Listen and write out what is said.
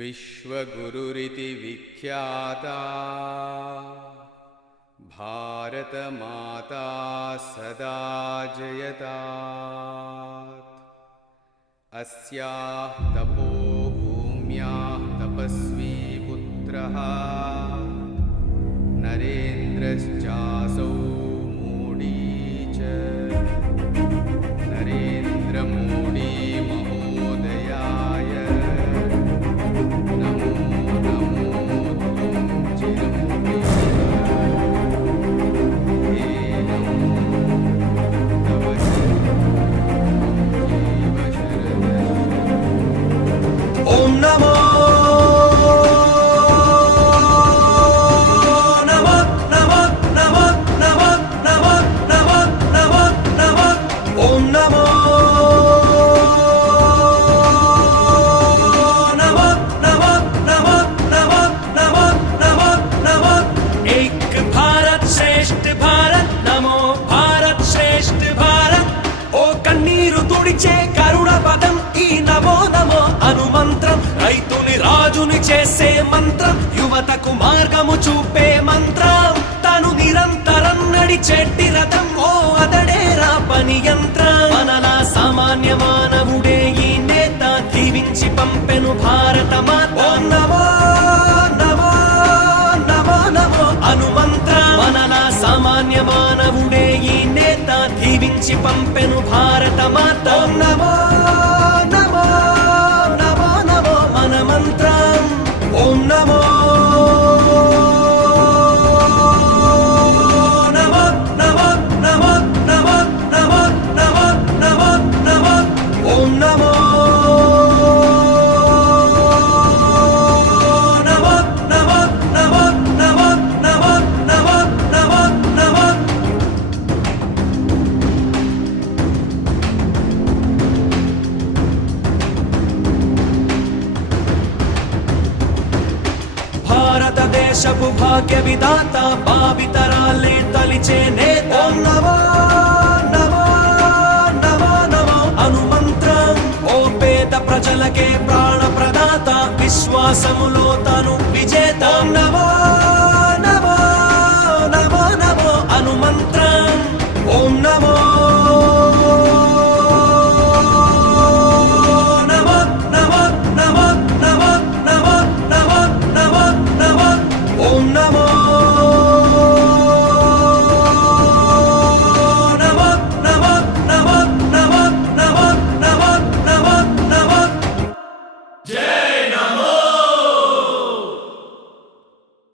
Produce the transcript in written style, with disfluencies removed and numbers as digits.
विश्वगुरुरिति विख्याता भारतमाता सदा जयतात्। अस्याः तपोभूम्याः तपस्वी पुत्रः नरेन्द्रश्चासौ मोडी च। नरेन्द्र मोडी महोदयाय नमो नमो चिरमुखे हे नमो तव जीव शरदः। ओम नमो రైతుని రాజుని చేసే మంత్రం, యువతకు మార్గము చూపే మంత్రం, తను నిరంతరం నడిచేటి రథం, ఓ అతడేరా పని యంత్రం. మనలా సామాన్య మానవుడే ఈ నేత, దీవించి పంపెను భారత మాత. నమో నమో నమో నమో హనుమంత్రం. మనలా సామాన్య మానవుడే ఈ నేత, దీవించి పంపెను భారత మాత. నమో నమో మంత్రం. ఓం నమో నమో నమో నమో నమో నమో నమో నమో నమో ఓం నమో నమో నమో నమో నమో నమో నమో నమో నమో. భారతదేశపు భాగ్య విధాత, భావితరాలే తలిచే నేత. నమో నమో నమో నమో హనుమంత్రం. ఓ పేద ప్రజలకే ప్రాణ ప్రదాత, విశ్వాసములో తను